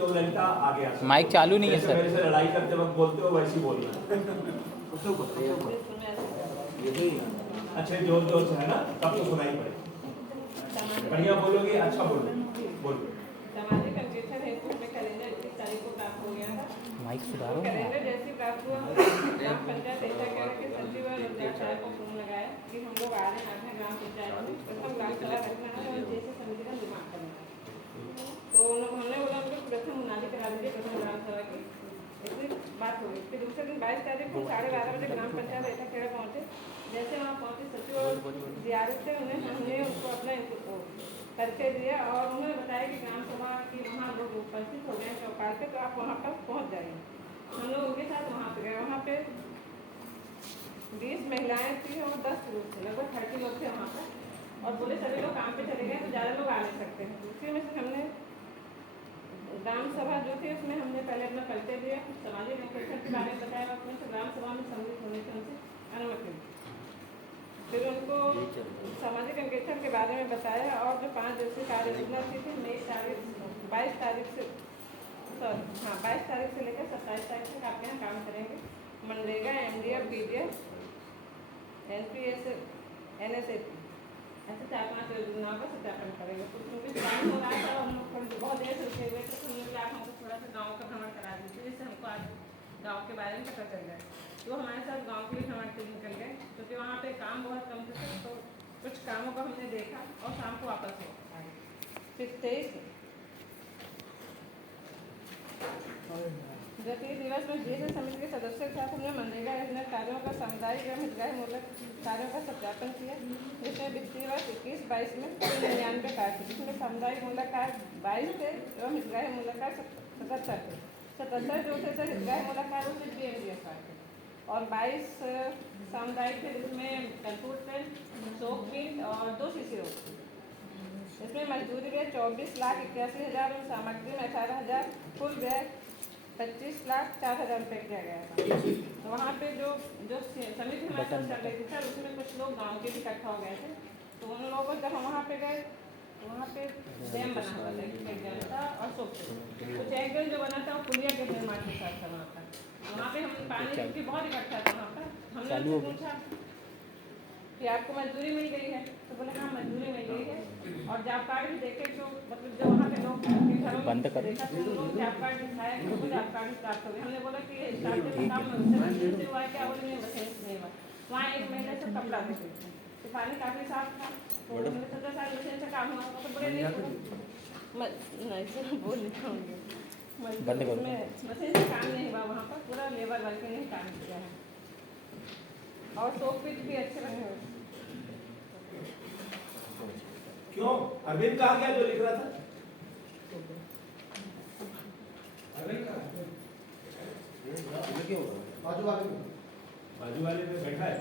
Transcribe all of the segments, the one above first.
हो ललिता आगे आ सकते हो। माइक चालू नहीं है जैसे सर। मेरे से लड़ाई करते वक्त बोलते हो वैसे ही बोलना। अच्छे जोर जोर से है ना, तब तो सुनाई पड़े। बढ़िया बोलोगे, अच्छा बोलो। सामाजिक अंकेक्षण हेतु हमें कैलेंडर 21 तारीख को प्राप्त हो गया था। माइक सुधारो तो ना। कैलेंडर जैसे प्राप्त हुआ ग्राम पंचायत ऐसा कह रहे कि सचिव और नवजात साहब को फोन लगाया कि हम लोग आ रहे हैं आपने ग्राम पंचायत में प्रथम ग्राम सभा रखना है और जैसे समिति का निर्माण करना है। तो हमने बोला उनको प्रथम मुनादी करा दीजिए प्रथम ग्राम सभा की, इतनी बात हो गई। फिर दूसरे दिन 22 तारीख को 12:30 बजे ग्राम पंचायत ऐसा खेड़ा पहुँचे। जैसे वहाँ पहुँचे सचिव और जियारत से हमने उनको अपना परिचय दिया और उन्होंने बताया कि ग्राम सभा की वहाँ लोग उपस्थित हो गए चौपाल पे, तो आप वहाँ पर पहुँच जाइए। हम लोग उनके साथ वहाँ पे गए। वहाँ पे 20 महिलाएं थी और 10 पुरुष थे, लगभग 30 लोग थे वहाँ पर। और बोले सभी लोग काम पे चले गए तो ज़्यादा लोग आ नहीं सकते हैं। उसी में से हमने ग्राम सभा जो थी उसमें हमने पहले अपना परिचय दिया, सामाजिक अंकेक्षण के बारे में बताया, अपने से ग्राम सभा में सम्मिलित होने की उनसे अनुमति दी। फिर उनको सामाजिक अंकेक्षण के बारे में बताया और जो 5 दिवसीय कार्य योजना थी 22 तारीख से लेकर 27 तारीख तक आपके यहाँ काम करेंगे। MNREGA, MDF, BDF, NPS, NSAP ऐसे 4-5 योजनाओं का सत्यापन करेंगे। तो क्योंकि काम हो रहा था और हम लोग बहुत देर से रुके हुए थे, तो उन्होंने आप हमको थोड़ा सा गाँव का भ्रमण करा दीजिए, जिससे हमको आज गाँव के बारे में पता चल जाए। तो हमारे साथ गांव के लिए भ्रमण से निकल गए, क्योंकि वहाँ पे काम बहुत कम थे, तो कुछ कामों को हमने देखा और शाम को वापस हो आए। फिर 23 द्वितीय दिवस में जीएसएस समिति के सदस्यों के साथ हमने मनरेगा योजना कार्यों का सामुदायिक एवं हितग्राहीमूलक कार्यों का सत्यापन किया, जिसमें वित्तीय वर्ष 21-22 में 99 कार्य थे, जिसमें सामुदायिक मूलक कार्य 22 थे एवं हितग्राहीमूलक कार्य 77 थे। 77 जो थे सर हितग्राहीमूलक कार्य उसमें GMDF थे और 22 सामुदायिक थे, जिसमें कलपुट पेन, सोप पीट और 2 CC रोड। इसमें मजदूरी व्यय 24,81,000 और सामग्री में 18,000, कुल व्यय 25,04,000 रुपये किया गया था। तो वहाँ पे जो समिति हमारे साथ चल रही थी सर, उसमें कुछ लोग गांव के भी इकट्ठा हो गए थे। तो उन लोगों जब हम वहाँ पे गए तो वहाँ पे डैम बना हुआ था, एक डैम था और सोप तो चेक डैम जो बना था वो पुलिया के निर्माण के साथ था। वहाँ पे हम पानी क्योंकि बहुत इकट्ठा था वहाँ पर, हमने उनसे पूछा कि आपको मजदूरी मिल गई है, तो बोले हाँ मजदूरी मिल गई है। और जॉब कार्ड भी देखे तो मतलब जो वहाँ पे लोग घरों में देखा तो लोग जॉब कार्ड दिखाया कि उनको जॉब कार्ड प्राप्त हो गया। हमने बोला कि काम से हुआ है क्या, बोले नहीं नहीं हुआ। वहाँ एक महीने से कपड़ा देते थे, तो पानी काफ़ी साफ था, तो हमने सोचा साल मशीन से काम हुआ, तो बोले नहीं सर बोल नहीं पाऊँगी, मशीन से काम नहीं हुआ वहाँ पर, पूरा लेबर वर्क ने ही काम किया है। और सोप पीट भी अच्छे बने हुए। क्यों अरविंद कहाँ गया जो लिख रहा था? बाजू वाले पे बैठा है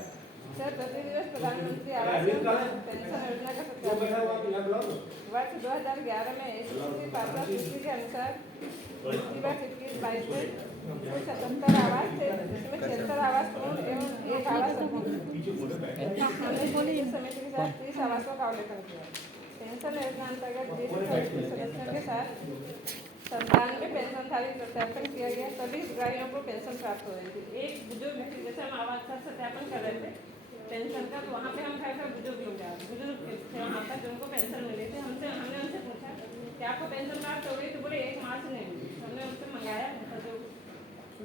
सर प्रति दिवस प्रधानमंत्री आवास पेंशन योजना का सत्यापन वर्ष 2011 में SCC पात्रा सूची के अनुसार वित्तीय वर्ष 21-22 में कुल 77 आवास थे, जिसमें 76 आवास पूर्ण एवं 1 आवास अपूर्ण। हमने समिति के साथ 30 आवासों का अवलोकन किया। पेंशन योजना अंतर्गत सदस्यों के साथ 97 पेंशनधारी सत्यापन किया गया। सभी हितग्राहियों को पेंशन प्राप्त हो रही थी। एक बुजुर्ग व्यक्ति जैसे हम आवास का सत्यापन कर रहे थे पेंशन का, तो वहाँ पे हम खैर बुजुर्ग लोग जा रहे बुजुर्ग थे वहाँ पर जिनको पेंशन मिली थी। हमने उनसे पूछा कि आपको पेंशन प्राप्त हो गई, तो बोले 1 माह से नहीं मिली। हमने उनसे मंगाया जो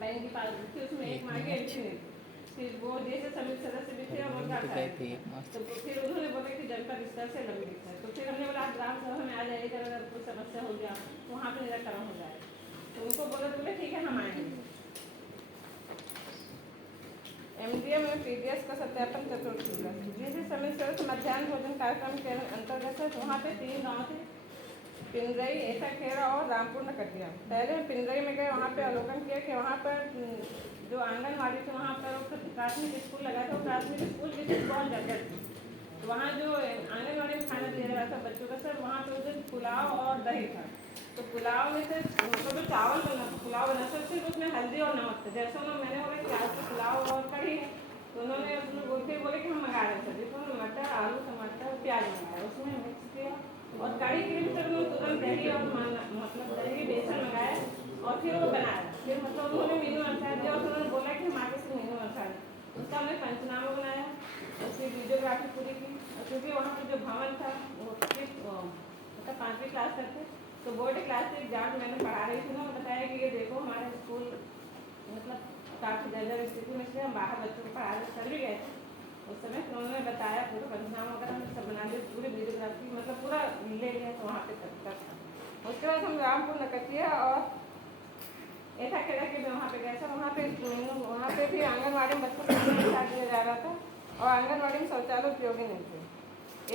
बैंक की पासबुक थी उसमें 1 माह की एंट्री नहीं थी। फिर वो जैसे समिति सदस्य भी थे और उनका तो फिर उन्होंने बोला कि जनपद स्तर से लंबित है। तो फिर हमने बोला आप ग्राम सभा में आ जाइएगा, अगर कोई समस्या हो गया तो वहाँ पर निराकरण हो जाए। तो उनको बोले ठीक है हम आएंगे। MDM में PDS का सत्यापन चतुर्थ दिवस जिस समय सदस्य मध्याह्न भोजन कार्यक्रम के अंतर्गत वहाँ पे 3 गाँव थे, पिंजई, ऐसाखेड़ा और रामपुर नकटिया। पहले हम पिंजई में गए, वहाँ पे अवलोकन किया कि वहाँ पर जो आंगनवाड़ी थी वहाँ पर प्राथमिक स्कूल लगा था, प्राथमिक स्कूल की फीस बहुत ज़्यादा थी। तो वहाँ जो आंगनवाड़ी में खाना दिया रहा था बच्चों का सर, वहाँ पे उस दिन पुलाव और दही था। तो पुलाव में से तो जो चावल बना पुलाव बना था सिर्फ उसमें हल्दी और नमक था। जैसा मैंने बोला कि आज तो पुलाव और कढ़ी है, तो उन्होंने उसमें बोले कि हम मंगा रहे थे, जिसमें मटर, आलू, टमाटर, प्याज मंगाया, उसमें मिक्स किया। और कढ़ी के लिए सर उन्होंने तुरंत दही और मतलब दही बेसन मंगाया पंचनामा बनाया, उसकी वीडियोग्राफी पूरी की। और क्योंकि वहाँ पर जो भवन था वो मतलब 5वीं क्लास तक थे, तो बोर्ड क्लास से एग्जाम मैंने पढ़ा रही थी ना, बताया कि ये देखो हमारा स्कूल मतलब काफ़ी जर्जर स्थिति में से हम बाहर बच्चों को पढ़ा कर भी गए थे उस समय। तो उन्होंने बताया पूरा पंचनामा वगैरह हमने सब बना लिया, पूरी वीडियोग्राफी मतलब पूरा ले लिया था वहाँ पे तक। उसके बाद हम रामपुर नकटिया और ऐसा खेला कि मैं वहाँ पे गया था। वहाँ पे भी आंगनबाड़ी में बच्चों को शिक्षा दिया जा रहा था और आंगनबाड़ी में शौचालय उपयोगी नहीं थे।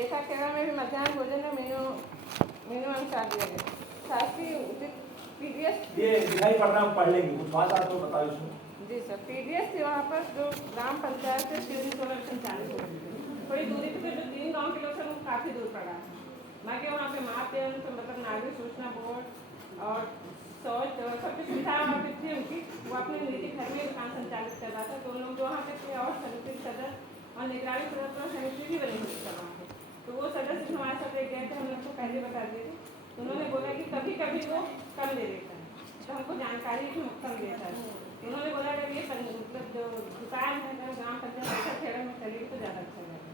ऐसा खेला में भी मध्याह्न भोजन में मेनू अनुसार दिया गया। साथ ही उचित पीडीएस ये दिखाई पड़ रहा है, पढ़ लेंगे, कुछ बात आप तो बताओ इसमें। जी सर, पीडीएस थी वहाँ पर जो ग्राम पंचायत से 3 संचालित हो रही थी। थोड़ी दूरी पे जो 3 गाँव के लोग थे वो काफ़ी दूर पड़ा है। बाकी वहाँ पे मापे मतलब नागरिक सूचना बोर्ड और शौच सबकी सुविधा वहाँ पे थी उनकी। वो अपने निजी घर में दुकान संचालित कर रहा था। तो उन लोग जो वहाँ पे थे और समिति सदस्य और निगरानी समिति भी बनी हुई थी वहाँ पे। तो वो सदस्य हमारे साथ एक गए थे, हम लोग को पहले बता दिए थे। तो उन्होंने बोला कि कभी कभी वो कम दे देता है, तो हमको जानकारी भी कम देता है। उन्होंने बोला जब ये मतलब जो दुकान है ग्राम पंचायत खेड़ा में चलेगी तो ज़्यादा अच्छा रहेगा।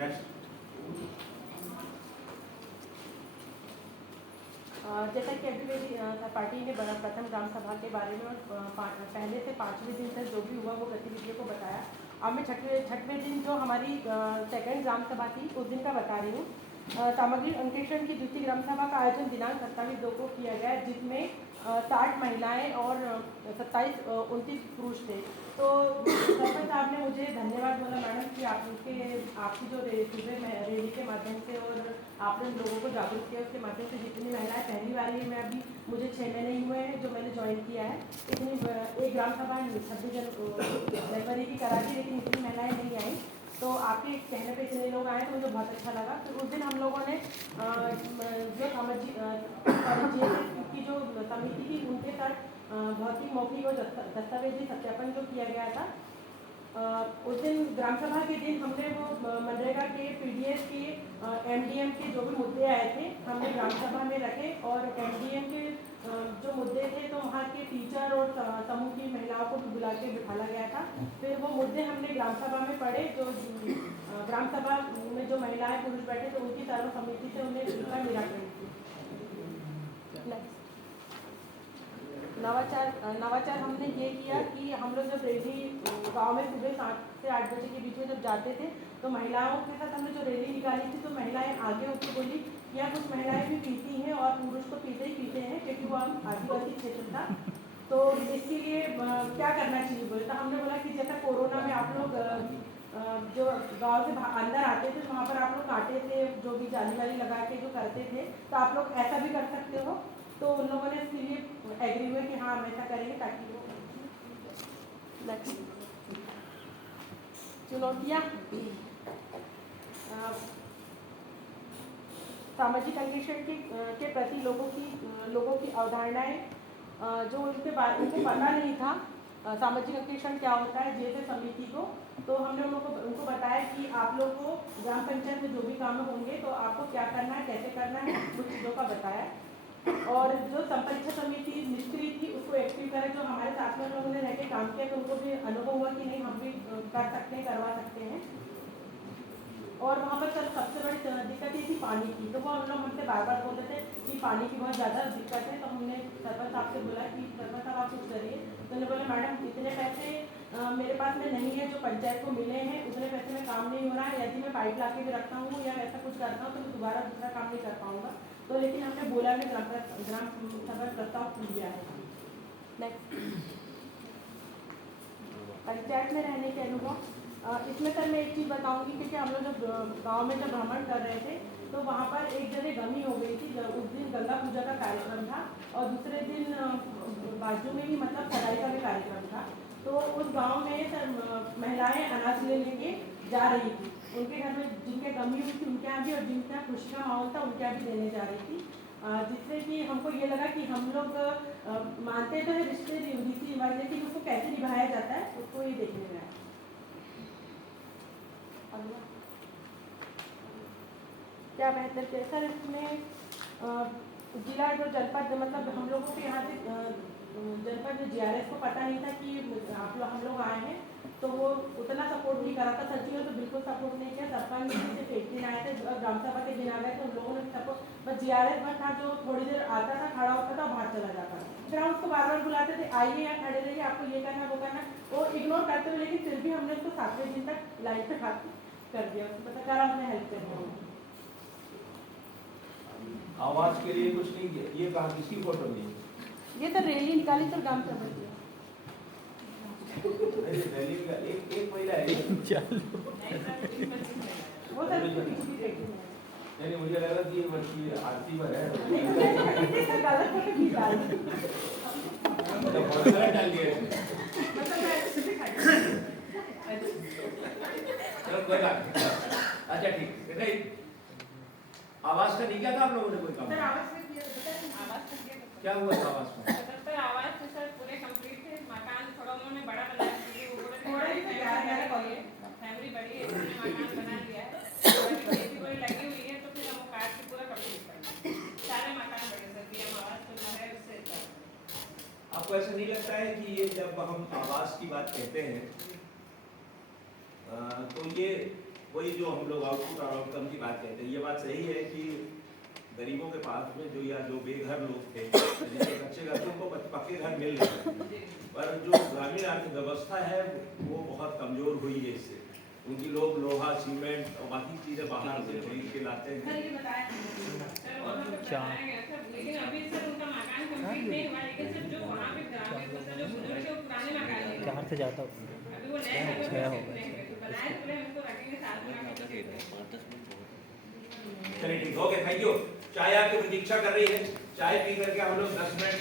नेक्स्ट। जैसा कि अभी मेरी पार्टी ने प्रथम ग्राम सभा के बारे में और पहले से 5वें दिन तक जो भी हुआ वो गतिविधियों को बताया। अब मैं छठवें दिन जो हमारी सेकंड ग्राम सभा थी उस दिन का बता रही हूँ। सामग्री अंकेक्षण की द्वितीय ग्राम सभा का आयोजन दिनांक 27/2 को किया गया, जिसमें 60 महिलाएं और 29 पुरुष थे। तो सरपंच साहब ने मुझे धन्यवाद बोला मैडम कि आपकी जो रैली के माध्यम से और आपने लोगों को जागरूक किया उसके माध्यम से जितनी महिलाएं पहली बार ही मैं अभी मुझे 6 महीने ही हुए हैं जो मैंने ज्वाइन किया है, इतनी एक ग्राम सभा 26 जनवरी की करा दी, लेकिन इतनी महिलाएं नहीं आई। तो आपके कहने पे इतने लोग आए तो मुझे बहुत अच्छा लगा। तो उस दिन हम लोगों ने जो की जो समिति थी उनके साथ भौतिक मौखिक और दस्तावेजी सत्यापन जो किया गया था। उस दिन ग्राम सभा के दिन हमने वो मनरेगा के पीडीएस के एमडीएम के जो भी मुद्दे आए थे हमने ग्राम सभा में रखे और एमडीएम के जो मुद्दे थे तो वहाँ के टीचर और समूह की महिलाओं को बुला के बिठाया गया था। फिर वो मुद्दे हमने ग्राम सभा में पढ़े। जो ग्राम सभा में जो महिलाएं पुरुष बैठे थे उनकी सर्वसम्मति से उन्हें उनका निराकरण किया। नवाचार हमने ये किया कि हम लोग जब रैली गांव में सुबह 7 से 8 बजे के बीच में जब जाते थे तो महिलाओं के साथ हमने जो रैली निकाली थी तो महिलाएं आगे होकर बोली या कुछ महिलाएं भी पीती हैं और पुरुष तो पीते ही पीते हैं क्योंकि वो आदिवासी क्षेत्र था। तो इसके लिए क्या करना चाहिए बोले, तो हमने बोला कि जैसा कोरोना में आप लोग जो गांव से अंदर आते थे तो वहाँ पर आप लोग कांटे से जो भी जाली वाली लगा के जो करते थे तो आप लोग ऐसा भी कर सकते हो। तो उन लोगों ने इसके लिए एग्री हुए कि हाँ हम ऐसा करेंगे ताकि वो चुनौतियाँ सामाजिक अन्वेषण के प्रति लोगों की अवधारणाएं जो उनको पता नहीं था सामाजिक अन्वेषण क्या होता है जैसे समिति को, तो हमने उनको बताया कि आप लोग को ग्राम पंचायत में जो भी काम होंगे तो आपको क्या करना है कैसे करना है कुछ चीज़ों का बताया। और जो संपरीक्षा समिति निष्क्रिय थी उसको एक्टिव करें, जो हमारे साथ में लोगों ने रह के काम किया तो उनको भी अनुभव हुआ कि नहीं हम भी कर सकते हैं करवा सकते हैं। और वहाँ पर सबसे बड़ी दिक्कत ये थी पानी की, तो वो हम लोग हमसे बार बार बोलते थे कि पानी की बहुत ज़्यादा दिक्कत है। तो हमने सरपंच साहब से बोला कि सरपंच साहब आप कुछ करिए। तो उन्होंने बोला मैडम इतने पैसे मेरे पास में नहीं है जो पंचायत को मिले हैं, उतने पैसे में काम नहीं हो रहा है। यदि मैं पाइप ला के भी रखता हूँ या ऐसा कुछ करता हूँ तो मैं दोबारा दूसरा काम नहीं कर पाऊँगा। तो लेकिन हमने बोला में ग्राम सभा प्रस्ताव दिया है। नेक्स्ट, पंचायत में रहने के अनुभव। इसमें सर मैं एक चीज़ बताऊंगी क्योंकि हम लोग जब गांव में जब भ्रमण कर रहे थे तो वहाँ पर एक जगह गमी हो गई थी। उस दिन गंगा पूजा का कार्यक्रम था और दूसरे दिन बाजू में ही मतलब सगाई का भी कार्यक्रम था। तो उस गांव में सर महिलाएं अनाज लेने के जा रही थी, उनके घर में जिनके गमी हुई थी उनके यहाँ भी और जिनके यहाँ खुशी का माहौल था उनके यहाँ भी देने जा रही थी। जिससे कि हमको ये लगा कि हम लोग मानते तो है रिश्ते रीति रिवाज, लेकिन उसको कैसे निभाया जाता है उसको ये देखने में आया। क्या बेहतर किया सर इसमें जिला जो जनपद मतलब हम लोगों के यहाँ से जनपद GRS को पता नहीं था कि हम लोग आए हैं। तो वो उतना सपोर्ट नहीं करा था। सचिव ने तो बिल्कुल सपोर्ट नहीं किया। सरपंच ने सिर्फ एक दिन आए थे, ग्राम सभा के दिन आ गए थे, उन लोगों ने सपोर्ट, बस GRS बस था जो थोड़ी देर आता था, खड़ा होता था, बाहर चला जाता था। फिर हम उसको बार बार बुलाते थे, आइए यहाँ खड़े रहिए, आपको ये करना वो करना, वो इग्नोर करते हुए, लेकिन फिर भी हमने उसको 7वें दिन तक लाइन पे हाथ कर दिया, उसको पता करा हमने हेल्प करना। आवाज के लिए कुछ नहीं किया। ये कहा किसकी फोटो नहीं? ये तो रैली निकाली तो ग्राम सभा की। रैली का एक महिला है वो सर नहीं, नहीं, मुझे लगा कि ये बच्ची आरती पर है। गलत फोटो की डाल तो फोटो डाल दिया। चलो कोई बात नहीं। अच्छा ठीक है। नहीं आवाज का नहीं किया था आप लोगों ने कोई काम? क्या हुआ था आवाज में? आवाज तो सर पूरे कंप्लीट थे। मकान थोड़ा उन्होंने बड़ा बनाया क्योंकि फैमिली बड़ी है, उन्होंने मकान बना लिया है, कोई लगी हुई है, तो फिर हम काट के पूरा कंप्लीट कर सारे मकान बड़े सर पीएम आवास तो है उससे। आपको ऐसा नहीं लगता है कि ये जब हम आवास की बात कहते हैं तो ये वही जो हम लोग आउटपुट और आउटकम की बात कहते हैं, ये बात सही है कि गरीबों के पास में जो या जो बेघर लोग थे, जिनके कच्चे घर थे, उनको पक्के घर मिल रहे, पर जो ग्रामीण आर्थिक व्यवस्था है वो बहुत कमजोर हुई है इससे। उनकी लोग लोहा सीमेंट और बाकी चीजें बाहर से खरीद के लाते हैं। लेकिन अभी सर उनका मकान कंप्लीट नहीं हुआ, लेकिन सर जो वहाँ पे ग्रामीण जो बुजुर्ग है वो पुराने मकान में कहाँ से जाता हूँ अभी वो नए घर में बनाए पूरे हमको रखेंगे साथ में। चलिए ठीक, ओके, थैंक यू। चाय आपकी प्रतीक्षा कर रही है, चाय पी करके हम लोग 10 मिनट